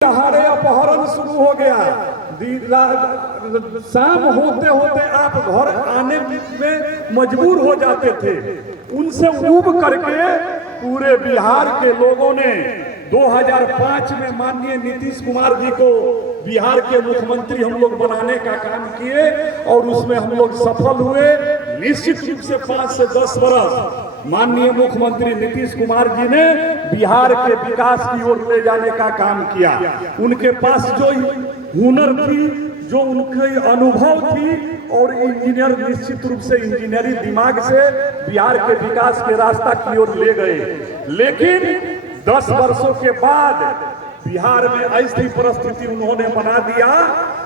दहाड़े अपहरण शुरू हो गया। शाम होते होते आप घर आने में मजबूर हो जाते थे। उनसे ऊब करके पूरे बिहार के लोगों ने 2005 में माननीय नीतीश कुमार जी को बिहार के मुख्यमंत्री हम लोग बनाने का काम किए और उसमें हम लोग सफल हुए। निश्चित रूप से 5 से 10 वर्ष माननीय मुख्यमंत्री नीतीश कुमार जी ने बिहार के विकास की ओर ले जाने का काम किया। उनके पास जो हुनर थी, जो उनके अनुभव थी और इंजीनियर निश्चित रूप से इंजीनियरिंग दिमाग से बिहार के विकास के रास्ता की ओर ले गए। लेकिन 10 वर्षों के बाद बिहार में ऐसी परिस्थिति उन्होंने बना दिया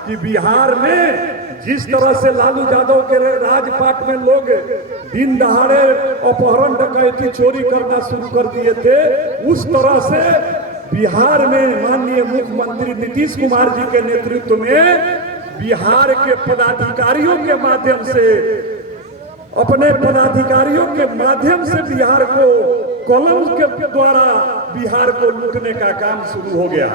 कि बिहार में जिस तरह से लालू यादव के राजपाट में लोग दिन दहाड़े अपहरण डकैती चोरी करना शुरू कर दिए थे, उस तरह से बिहार में माननीय मुख्यमंत्री नीतीश कुमार जी के नेतृत्व में बिहार के पदाधिकारियों के माध्यम से, अपने पदाधिकारियों के माध्यम से बिहार को कलम के द्वारा बिहार को लूटने का काम शुरू हो गया।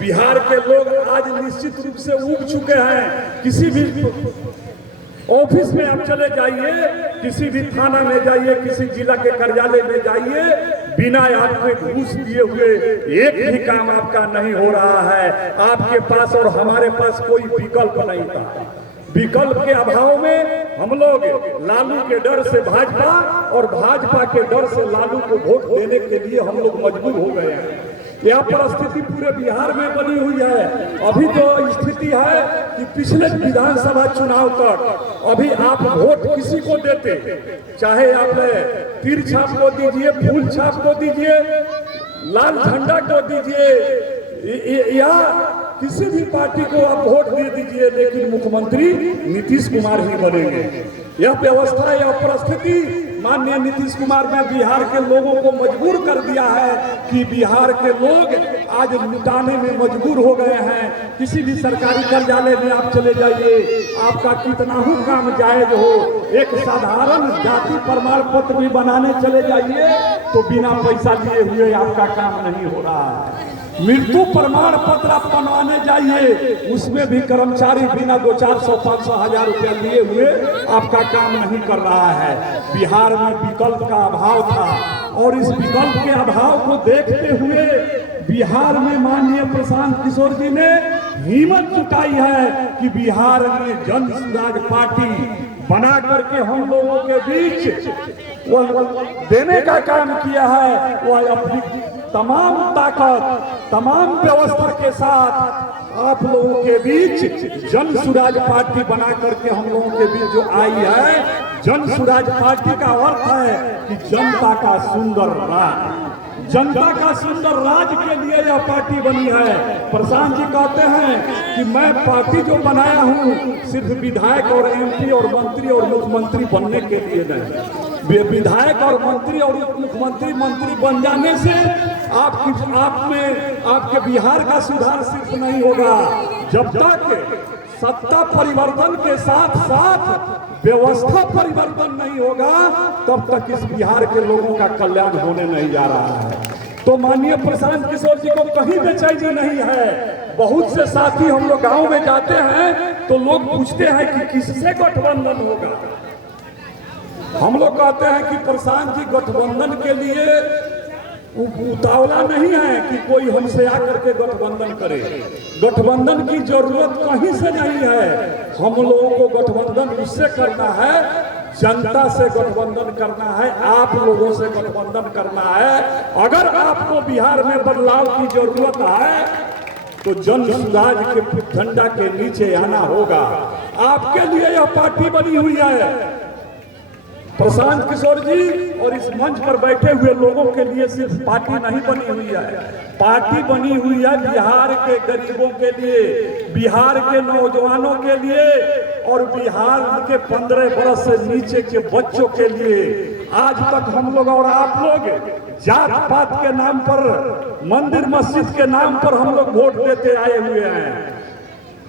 बिहार के लोग आज निश्चित रूप से ऊब चुके हैं। किसी भी ऑफिस में आप चले जाइए, किसी भी थाना में जाइए, किसी जिला के कार्यालय में जाइए, बिना आपके घूस दिए हुए एक भी काम आपका नहीं हो रहा है। आपके पास और हमारे पास कोई विकल्प नहीं था। विकल्प के अभाव में हम लोग लालू के डर से भाजपा और भाजपा के डर से लालू को वोट देने के लिए हम लोग मजबूर हो गए हैं। यह परिस्थिति पूरे बिहार में बनी हुई है। अभी तो स्थिति है कि पिछले विधानसभा चुनाव तक अभी आप वोट किसी को देते, चाहे आप तीर छाप को दीजिए, फूल छाप को दीजिए, लाल झंडा को दीजिए या किसी भी पार्टी को आप वोट दे दीजिए, लेकिन मुख्यमंत्री नीतीश कुमार ही बनेंगे। यह व्यवस्था, यह परिस्थिति माननीय नीतीश कुमार ने बिहार के लोगों को मजबूर कर दिया है कि बिहार के लोग आज लुटाने में मजबूर हो गए हैं। किसी भी सरकारी कार्यालय में आप चले जाइए, आपका कितना ही काम जायज हो, एक साधारण जाति प्रमाण पत्र भी बनाने चले जाइए तो बिना पैसा लिए हुए आपका काम नहीं हो रहा है। मृत्यु प्रमाण पत्र आप बनवाने जाइए, उसमें भी कर्मचारी बिना 200-400-500 हजार रुपया लिए हुए आपका काम नहीं कर रहा है। बिहार में विकल्प का अभाव था और इस विकल्प के अभाव को देखते हुए बिहार में माननीय प्रशांत किशोर जी ने हिम्मत जुटाई है कि बिहार में जन सुराज पार्टी बना करके हम लोगों के बीच वह देने का काम किया है। वह अपनी तमाम ताकत, तमाम व्यवस्था के साथ आप लोगों के बीच जन सुराज पार्टी बना करके हम लोगों के बीच जो आई है। जन सुराज पार्टी का अर्थ है कि जनता का सुंदर राज, जनता का सुंदर राज के लिए यह पार्टी बनी है। प्रशांत जी कहते हैं कि मैं पार्टी जो बनाया हूँ सिर्फ विधायक और एमपी और मंत्री और मुख्यमंत्री बनने के लिए नहीं। विधायक और मंत्री और मुख्यमंत्री मंत्री बन जाने से आपके बिहार का सुधार सिर्फ नहीं होगा, जब तक सत्ता परिवर्तन के साथ साथ व्यवस्था परिवर्तन नहीं होगा तब तक इस बिहार के लोगों का कल्याण होने नहीं जा रहा है। तो माननीय प्रशांत किशोर जी को कहीं बेचैनी नहीं है। बहुत से साथी हम लोग गांव में जाते हैं तो लोग पूछते हैं कि किससे गठबंधन होगा। हम लोग कहते हैं कि प्रशांत जी गठबंधन के लिए उतावला नहीं है कि कोई हमसे आकर के गठबंधन करे। गठबंधन की जरूरत कहीं से नहीं है। हम लोगों को गठबंधन उससे करना है, जनता से गठबंधन करना है, आप लोगों से गठबंधन करना है। अगर आपको बिहार में बदलाव की जरूरत है तो जन सुराज के झंडा के नीचे आना होगा। आपके लिए यह पार्टी बनी हुई है। प्रशांत किशोर जी और इस मंच पर बैठे हुए लोगों के लिए सिर्फ पार्टी नहीं बनी हुई है, पार्टी बनी हुई है बिहार के गरीबों के लिए, बिहार के नौजवानों के लिए और बिहार के 15 वर्ष से नीचे के बच्चों के लिए। आज तक हम लोग और आप लोग जात पात के नाम पर, मंदिर मस्जिद के नाम पर हम लोग वोट देते आए हुए हैं।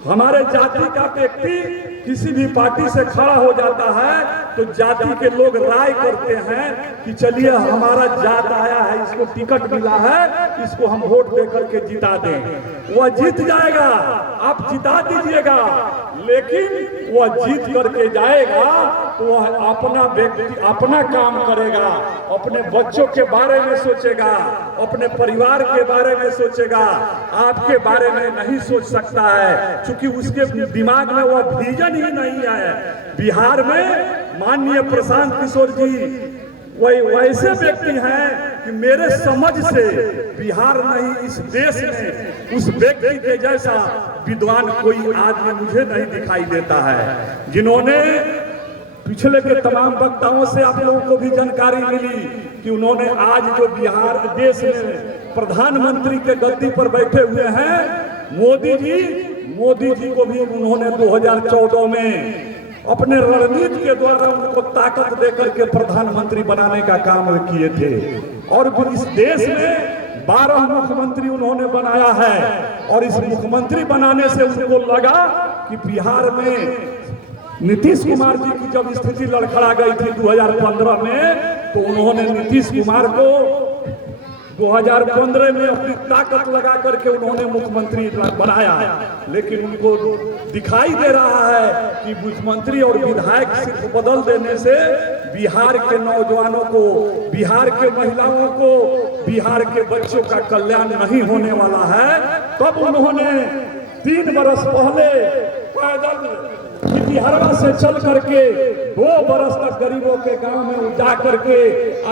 हमारे जाति का व्यक्ति किसी भी पार्टी से खड़ा हो जाता है तो जाति के लोग राय करते हैं कि चलिए हमारा जात आया है, इसको टिकट मिला है, इसको हम वोट दे करके जिता दें। वह जीत जाएगा, आप जिता दीजिएगा, लेकिन वह जीत करके जाएगा तो वह अपना व्यक्ति अपना काम करेगा, अपने बच्चों के बारे में सोचेगा, अपने परिवार के बारे में सोचेगा, आपके बारे में नहीं सोच सकता है, क्योंकि उसके दिमाग में वह विजन ही नहीं है। बिहार में माननीय प्रशांत किशोर जी वैसे व्यक्ति हैं कि मेरे समझ से बिहार नहीं इस देश में उस व्यक्ति के जैसा विद्वान कोई आदमी मुझे नहीं दिखाई देता है, जिन्होंने पिछले के तमाम वक्ताओं से आप लोगों को भी जानकारी मिली कि उन्होंने आज जो बिहार देश में प्रधानमंत्री के गद्दी पर बैठे हुए हैं मोदी जी को भी उन्होंने 2014 में अपने रणनीति के द्वारा उनको ताकत देकर के प्रधानमंत्री बनाने का काम किए थे। और इस देश में 12 मुख्यमंत्री उन्होंने बनाया है, और इस मुख्यमंत्री बनाने से उनको लगा कि बिहार में नीतीश कुमार जी की जब स्थिति लड़खड़ा गई थी 2015 में, तो उन्होंने नीतीश कुमार को 2015 में अपनी ताकत लगा करके उन्होंने मुख्यमंत्री बनाया, लेकिन उनको दिखाई दे रहा है कि मुख्यमंत्री और विधायक सिर्फ बदल देने से बिहार के नौजवानों को, बिहार के महिलाओं को, बिहार के बच्चों का कल्याण नहीं होने वाला है। तब उन्होंने 3 बरस पहले पैदल बिहारवा से चल करके 2 बरस तक गरीबों के गांव में जा करके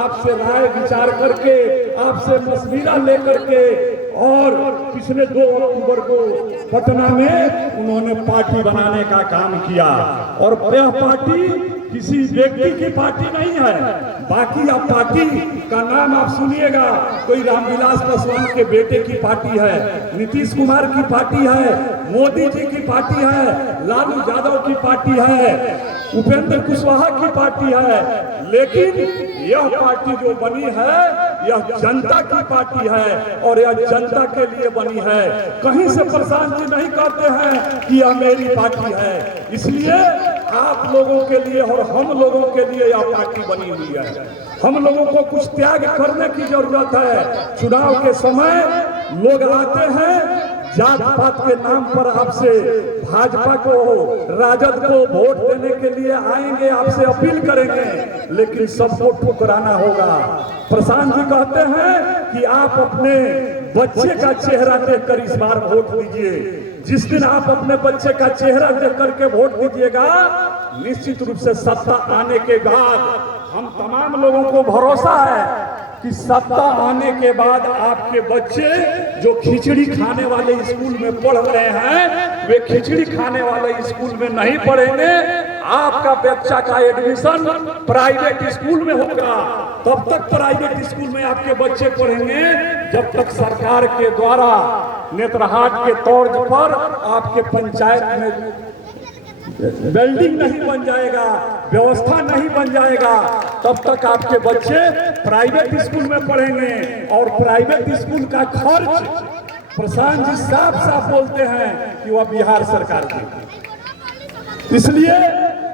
आपसे राय विचार करके आपसे मशविरा लेकर के, और पिछले 2 अक्टूबर को पटना में उन्होंने पार्टी बनाने का काम किया। और यह पार्टी किसी व्यक्ति की पार्टी नहीं है, बाकी आप पार्टी का नाम आप सुनिएगा, कोई रामविलास पासवान के बेटे की पार्टी है, नीतीश कुमार की पार्टी है, मोदी जी की पार्टी है, लालू यादव की पार्टी है, उपेंद्र कुशवाहा की पार्टी है, लेकिन यह पार्टी जो बनी है यह जनता की पार्टी है और यह जनता के लिए बनी है। कहीं से प्रशांत जी नहीं कहते हैं कि यह मेरी पार्टी है, इसलिए आप लोगों के लिए और हम लोगों के लिए यह पार्टी बनी हुई है। हम लोगों को कुछ त्याग करने की जरूरत है। चुनाव के समय लोग आते हैं, जात पात के नाम पर आपसे भाजपा को, राजद को वोट देने के लिए आएंगे, आपसे अपील करेंगे, लेकिन सबको ठुकराना होगा। प्रशांत जी कहते हैं कि आप अपने बच्चे का चेहरा देखकर इस बार वोट दीजिए। जिस दिन आप अपने बच्चे का चेहरा देख करके वोट दीजिएगा, निश्चित रूप से सत्ता आने के बाद हम तमाम लोगों को भरोसा है कि सत्ता आने के बाद आपके बच्चे जो खिचड़ी खाने वाले स्कूल में पढ़ रहे हैं, वे खिचड़ी खाने वाले स्कूल में नहीं पढ़ेंगे। आपका बच्चा का एडमिशन प्राइवेट स्कूल में होगा। तब तक प्राइवेट स्कूल में आपके बच्चे पढ़ेंगे जब तक सरकार के द्वारा नेत्रहाट के तर्ज पर आपके पंचायत में बिल्डिंग नहीं बन जाएगा, व्यवस्था नहीं बन जाएगा, तब तक आपके बच्चे प्राइवेट स्कूल में पढ़ेंगे। और प्राइवेट स्कूल का खर्च प्रशांत जी साफ साफ बोलते हैं कि वह बिहार सरकार की। इसलिए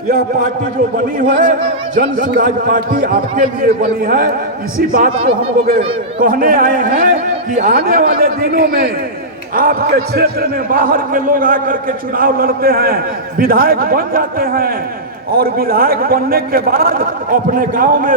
यह पार्टी जो बनी है, जन सुराज पार्टी आपके लिए बनी है। इसी बात को हम लोग कहने आए हैं कि आने वाले दिनों में आपके क्षेत्र में बाहर के लोग आकर के चुनाव लड़ते हैं, विधायक बन जाते हैं, और विधायक बनने के बाद अपने गांव में